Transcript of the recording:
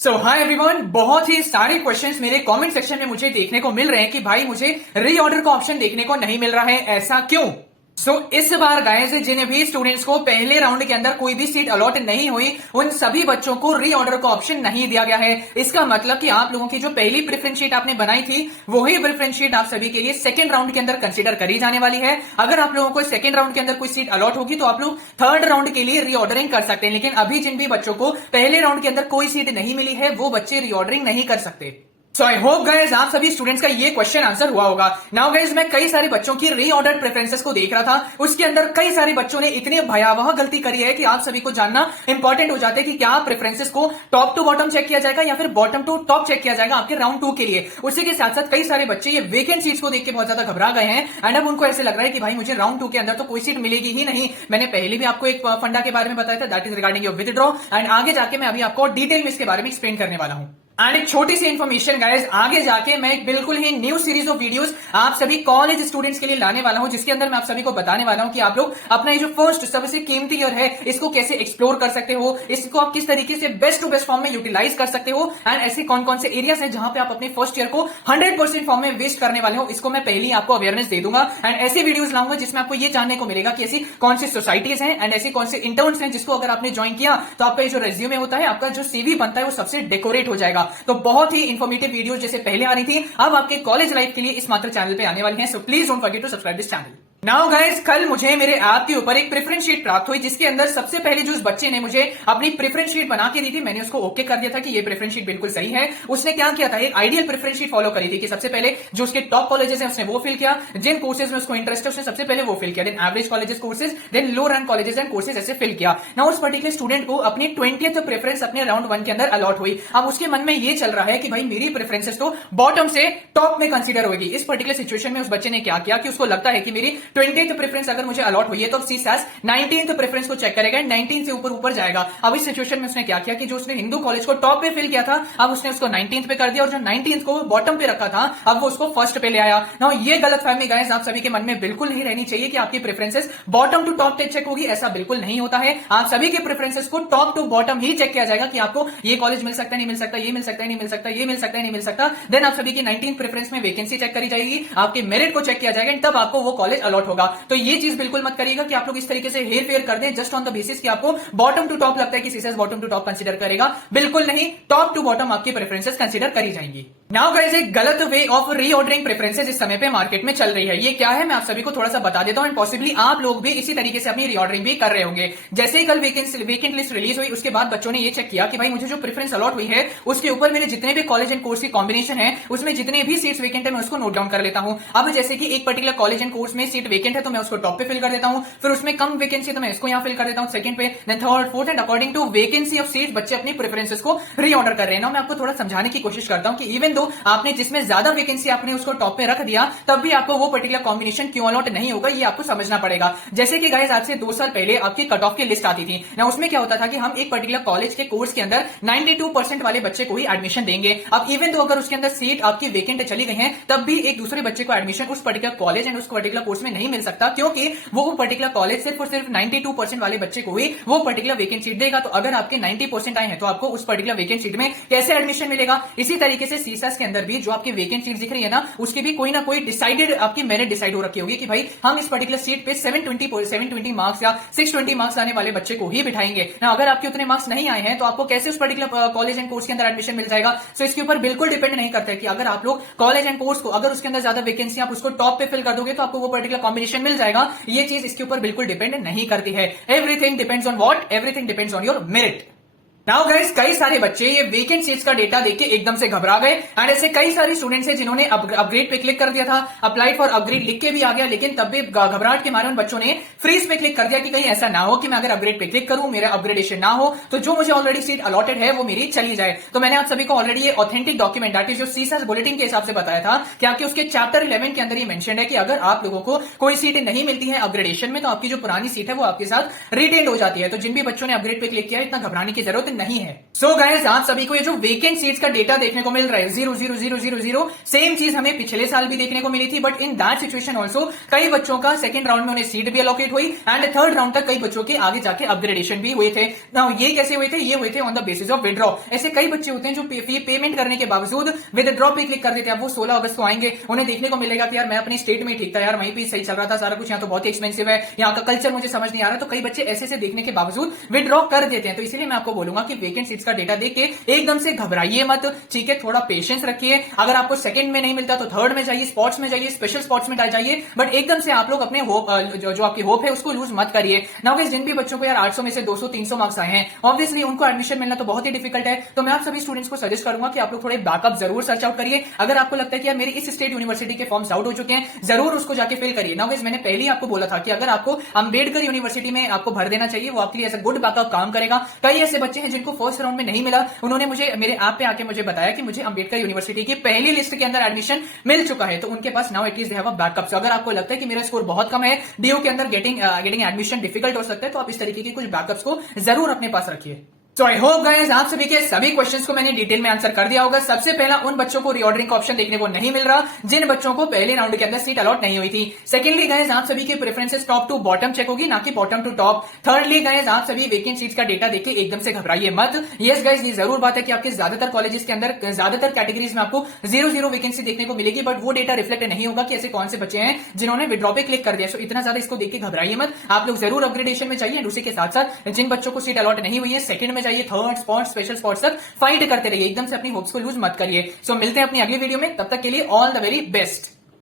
सो hi everyone, बहुत ही सारे questions मेरे कमेंट सेक्शन में मुझे देखने को मिल रहे हैं कि भाई मुझे रीऑर्डर का ऑप्शन देखने को नहीं मिल रहा है, ऐसा क्यों। इस बार गाइस जिन्हें भी स्टूडेंट्स को पहले राउंड के अंदर कोई भी सीट अलॉट नहीं हुई, उन सभी बच्चों को रीऑर्डर का ऑप्शन नहीं दिया गया है। इसका मतलब कि आप लोगों की जो पहली प्रेफरेंस शीट आपने बनाई थी, वही प्रेफरेंस शीट आप सभी के लिए सेकंड राउंड के अंदर कंसीडर करी जाने वाली है। अगर आप लोगों को सेकंड राउंड के अंदर कोई सीट अलॉट होगी तो आप लोग थर्ड राउंड के लिए रीऑर्डरिंग कर सकते हैं, लेकिन अभी जिन भी बच्चों को पहले राउंड के अंदर कोई सीट नहीं मिली है, वो बच्चे रीऑर्डरिंग नहीं कर सकते। सो आई होप गाइज आप सभी स्टूडेंट्स का ये क्वेश्चन आंसर हुआ होगा। नाउ गाइज मैं कई सारे बच्चों की रीऑर्डर प्रेफरेंसेस को देख रहा था, उसके अंदर कई सारे बच्चों ने इतनी भयावह गलती करी है कि आप सभी को जानना इंपॉर्टेंट हो जाता है कि क्या प्रेफरेंसेस को टॉप टू बॉटम चेक किया जाएगा या फिर बॉटम टू टॉप चेक किया जाएगा आपके राउंड 2 के लिए। उसी के साथ साथ कई सारे बच्चे ये वेकेंट सीट्स को देख के बहुत ज्यादा घबरा गए हैं एंड अब उनको ऐसे लग रहा है कि भाई मुझे राउंड 2 के अंदर तो कोई सीट मिलेगी ही नहीं। मैंने पहले भी आपको एक फंडा के बारे में बताया था, that is regarding your withdraw, and आगे जाके मैं अभी आपको डिटेल में इसके बारे में एक्सप्लेन करने वाला हूं। एंड एक छोटी सी इन्फॉर्मेशन गाइज, आगे जाके मैं एक बिल्कुल ही न्यू सीरीज ऑफ वीडियोस आप सभी कॉलेज स्टूडेंट्स के लिए लाने वाला हूं, जिसके अंदर मैं आप सभी को बताने वाला हूं कि आप लोग अपना ये जो फर्स्ट सबसे कीमती ईयर है, इसको कैसे एक्सप्लोर कर सकते हो, इसको आप किस तरीके से बेस्ट टू बेस्ट फॉर्म में यूटिलाइज कर सकते हो, एंड ऐसे कौन कौन से एरियाज हैं जहां पे आप अपने फर्स्ट ईयर को 100% फॉर्म में वेस्ट करने वाले हो, इसको मैं पहले ही आपको अवेयरनेस दे दूंगा। एंड ऐसे वीडियोस लाऊंगा जिसमें आपको ये जानने को मिलेगा कि ऐसी कौन सी सोसाइटीज हैं एंड ऐसी कौन से इंटर्न्स हैं जिसको अगर आपने ज्वाइन किया तो आपका जो रेज्यूमे होता है, आपका जो सीवी बनता है, वो सबसे डेकोरेट हो जाएगा। तो बहुत ही इन्फॉर्मेटिव वीडियो जैसे पहले आ रही थी, अब आपके कॉलेज लाइफ के लिए इस मात्र चैनल पे आने वाली हैं। So please don't forget to subscribe this channel. Now guys, कल मुझे मेरे ऐप के ऊपर एक प्रेफरेंस शीट प्राप्त हुई, जिसके अंदर सबसे पहले जो उस बच्चे ने मुझे अपनी प्रेफरेंस शीट बना के दी थी, मैंने उसको ओके कर दिया था कि ये प्रेफरेंस शीट बिल्कुल सही है। उसने क्या किया था, एक आइडियल प्रेफरेंस शीट फॉलो करी थी कि सबसे पहले जो उसके टॉप कॉलेजेस हैं उसने वो फिल किया, जिन कोर्सेज में उसको इंटरेस्ट है उसने सबसे पहले वो फिल किया, then average colleges courses, then low rank colleges and courses ऐसे फिल किया। ना उस पर्टिकुलर स्टूडेंट को अपनी 20th प्रेफरेंस अपने राउंड 1 के अंदर अलॉट हुई। अब उसके मन में ये चल रहा है कि भाई मेरी प्रेफरेंसेस तो बॉटम से टॉप में कंसीडर होगी। इस पर्टिकुलर सिचुएशन में उस बच्चे ने क्या किया कि उसको लगता है कि मेरी 20th प्रेफरेंस अगर मुझे अलॉट हुई है तो सीएसएस 19th प्रेफरेंस को चेक करेगा, 19 से ऊपर ऊपर जाएगा। अब इस सिचुएशन में उसने क्या किया कि जो उसने हिंदू कॉलेज को टॉप पे फिल किया था, अब उसने उसको 19th पे कर दिया, और जो 19th को बॉटम पे रखा था अब वो उसको फर्स्ट पे ले आया। नाउ ये गलतफहमी गाइस आप सभी के मन में बिल्कुल नहीं रहनी चाहिए कि आपकी preferences bottom to top check होगी, ऐसा बिल्कुल नहीं होता है। आप सभी के प्रेफरेंसेस को टॉप टू बॉटम ही चेक किया जाएगा कि आपको ये कॉलेज मिल सकता है, नहीं मिल सकता, ये मिल सकता है, नहीं मिल सकता, ये मिल सकता है, नहीं मिल सकता। देन आप सभी की 19th प्रेफरेंस में वैकेंसी चेक करी जाएगी, आपके मेरिट को चेक किया जाएगा, तब आपको वो कॉलेज अलॉट होगा। तो ये चीज बिल्कुल मत करिएगा कि आप लोग इस तरीके से हेर फेर कर दें जस्ट ऑन द बेसिस कि आपको बॉटम टू टॉप लगता है कि CSS bottom to top consider करेगा। बिल्कुल नहीं, टॉप टू बॉटम आपकी प्रेफरेंसेस कंसीडर करी जाएंगी। नाउ गाइस, एक गलत वे ऑफ रीऑर्डरिंग प्रेफरेंसेस इस समय पे मार्केट में चल रही है। ये क्या है मैं आप सभी को थोड़ा सा बता देता हूं, एंड पॉसिबली आप लोग भी इसी तरीके से अपनी रीऑर्डरिंग भी कर रहे होंगे। जैसे ही कल वेकेंट लिस्ट रिलीज हुई, उसके बाद बच्चों ने ये चेक किया कि भाई मुझे जो प्रेफरेंस अलॉट हुई है उसके ऊपर मेरे जितने भी कॉलेज एंड कोर्स की कॉम्बिनेशन है, उसमें जितने भी सीट्स वेकेंट है मैं उसको नोट डाउन कर लेता हूं। अब जैसे कि एक पर्टिकुलर कॉलेज एंड कोर्स में सीट वेकेंट है तो मैं उसको टॉप पे फिल कर देता हूं, फिर उसमें कम वैकेंसी तो मैं इसको यहां फिल कर देता हूं सेकंड पे, then third, fourth, and according to vacancy of seats बच्चे अपनी प्रेफरेंसेस को रीऑर्डर कर रहे हैं। ना मैं आपको थोड़ा समझाने की कोशिश करता हूं कि इवन दो आपने जिसमें ज्यादा वैकेंसी आपने उसको टॉप पे रख दिया, तब भी आपको वो पर्टिकुलर कॉम्बिनेशन क्यों अलॉट नहीं होगा, ये आपको समझना पड़ेगा। जैसे कि गाइस आज से 2 साल पहले आपकी कट ऑफ की लिस्ट आती थी ना, उसमें क्या होता था कि हम एक पर्टिकुलर कॉलेज के कोर्स के अंदर 92% वाले बच्चे को ही एडमिशन देंगे। अब इवन तो अगर उसके अंदर सीट आपकी वैकेंट चली गई है, तब भी एक दूसरे बच्चे को एडमिशन उस पर्टिकुलर कॉलेज एंड उस पर्टिकुलर कोर्स में नहीं मिल सकता, क्योंकि वो पर्टिकुलर कॉलेज सिर्फ और सिर्फ 92% वाले बच्चे को ही वो पर्टिकुलर वैकेंट सीट देगा। तो अगर आपके 90% आए हैं तो आपको उस पर्टिकुलर वैकेंट सीट में कैसे एडमिशन मिलेगा। इसी तरीके से सीएसएस के अंदर भी जो आपकी वैकेंट सीट दिख रही है ना, उसकी भी कोई ना कोई डिसाइडेड आपकी मेरिट डिसाइड हो रखी होगी कि भाई हम इस पर्टिकुलर सीट पे 720 मार्क्स या 620 मार्क्स आने वाले बच्चे को ही बिठाएंगे ना। अगर आपके उतने मार्क्स नहीं आए हैं तो आपको कैसे उस पर्टिकुलर कॉलेज एंड कोर्स के अंदर एडमिशन मिल जाएगा। सो इसके ऊपर बिल्कुल डिपेंड नहीं करता है कि अगर आप लोग कॉलेज एंड कोर्स को अगर उसके अंदर ज्यादा वैकेंसी आप उसको टॉप पे फिल कर दोगे तो आपको वो पर्टिकुलर कॉम्बिनेशन मिल जाएगा। ये चीज इसके ऊपर बिल्कुल डिपेंड नहीं करती है। Everything depends on what, everything depends on your merit. Now guys, कई सारे बच्चे ये वेकेंट सीट्स का डेटा देख के एकदम से घबरा गए, एंड ऐसे कई सारे स्टूडेंट्स हैं जिन्होंने अपग्रेड पे क्लिक कर दिया था, अप्लाई फॉर अपग्रेड लिख के भी आ गया, लेकिन तब भी घबराहट के मारे उन बच्चों ने फ्रीज पे क्लिक कर दिया कि कहीं ऐसा ना हो कि मैं अगर अपग्रेड पे क्लिक करूं मेरा अपग्रेडेशन ना हो तो जो मुझे ऑलरेडी सीट अलॉटेड है वो मेरी चली जाए। तो मैंने आप सभी को ऑलरेडी ये ऑथेंटिक डॉक्यूमेंट दैट इज जो सीएसएस बुलेटिन के हिसाब से बताया था कि आपके उसके चैप्टर 11 के अंदर ये मेंशन है कि अगर आप लोगों को कोई सीट नहीं मिलती है अपग्रेडेशन में तो आपकी जो पुरानी सीट है वो आपके साथ रिटेन्ड हो जाती है। तो जिन भी बच्चों ने अपग्रेड पे क्लिक किया इतना घबराने की जरूरत नहीं है। सो गाइस आप सभी को ये जो वेकेंट सीट्स का डेटा देखने को मिल रहा है 0,0,0,0,0 सेम चीज हमें पिछले साल भी देखने को मिली थी, but in that situation also कई बच्चों का सेकंड राउंड में उन्हें सीट भी अलॉकेट हुई एंड थर्ड राउंड तक कई बच्चों के आगे जाके अपग्रेडेशन भी हुए थे। नाउ ये कैसे हुए थे? ये हुए थे on the basis of withdraw. ऐसे कई बच्चे होते हैं जो पेमेंट करने के बावजूद विदड्रॉ पे क्लिक कर देते हैं। अब वो 16 अगस्त को आएंगे, उन्हें देखने को मिलेगा कि यार मैं अपने स्टेट में ठीक था यार, वहीं पे सही चल रहा था सारा कुछ, यहाँ तो बहुत ही एक्सपेंसिव है, यहाँ का कल्चर मुझे समझ नहीं आ रहा। तो कई बच्चे ऐसे देखने के बावजूद विड्रॉ कर देते हैं। तो इसीलिए मैं आपको बोलूंगा कि वेकेंट सीट्स का डेटा देख के एकदम से घबराइए मत, ठीक है? थोड़ा पेशेंस रखिए। अगर आपको सेकंड में नहीं मिलता तो थर्ड में जाइए, स्पोर्ट्स में जाइए, स्पेशल स्पोर्ट्स में जाइए, बट एकदम से आप लोग अपने होप जो आपकी होप है उसको लूज मत करिए। नाउ गाइस जिन भी बच्चों को यार 800 में से 200 300 मार्क्स आए हैं, ऑब्वियसली उनको एडमिशन मिलना तो बहुत ही डिफिकल्ट है। तो मैं आप सभी स्टूडेंट्स को सजेस्ट करूंगा कि आप लोग थोड़े बैकअप जरूर सर्च आउट करिए। अगर आपको लगता है कि यार मेरी इस स्टेट यूनिवर्सिटी के फॉर्म्स आउट हो चुके हैं, जरूर उसको जाके फिल करिए। नाउ गाइस मैंने पहले ही आपको बोला था कि अगर आपको अंबेडकर यूनिवर्सिटी में आपको भर देना चाहिए, वो आपके लिए एज अ गुड बैकअप काम करेगा। कई ऐसे बच्चे हैं जिनको फर्स्ट राउंड में नहीं मिला, उन्होंने मुझे मेरे ऐप पे आके मुझे बताया कि मुझे अंबेडकर यूनिवर्सिटी की पहली लिस्ट के अंदर एडमिशन मिल चुका है। तो उनके पास now at least they have a backup. So अगर आपको लगता है कि मेरा स्कोर बहुत कम है, डीयू के अंदर गेटिंग एडमिशन डिफिकल्ट हो सकता है, तो आप इस तरीके की कुछ बैकअप्स को जरूर अपने पास रखिए। तो आई होप गाइस आप सभी के सभी क्वेश्चंस को मैंने डिटेल में आंसर कर दिया होगा। सबसे पहला उन बच्चों को रीऑर्डरिंग का ऑप्शन देखने को नहीं मिल रहा जिन बच्चों को पहले राउंड के अंदर सीट अलॉट नहीं हुई थी। सेकेंडली गाइस आप सभी के preferences top to bottom check होगी, ना कि bottom to top. Thirdly guys आप सभी वेकेंट सीट्स का डेटा देख के एकदम से घबराइए मत। यस गाइस ये जरूर बात है कि आपके ज्यादातर कॉलेजेस के अंदर ज्यादातर कैटेगरीज में आपको 0-0 वैकेंसी देखने को मिलेगी, बट वो डेटा रिफ्लेक्ट नहीं होगा कि ऐसे कौन से बच्चे हैं जिन्होंने विड्रॉ पे क्लिक कर दिया। सो इतना ज्यादा इसको देख के घबराइए मत। आप लोग जरूर अपग्रेडेशन में चाहिए, उसी के साथ साथ जिन बच्चों को सीट अलॉट नहीं हुई है सेकंड में जाइए, थर्ड स्पॉट स्पेशल स्पॉट्स तक फाइट करते रहिए। एकदम से अपनी होप्स को लूज मत करिए। सो मिलते हैं अपनी अगली वीडियो में, तब तक के लिए ऑल द वेरी बेस्ट।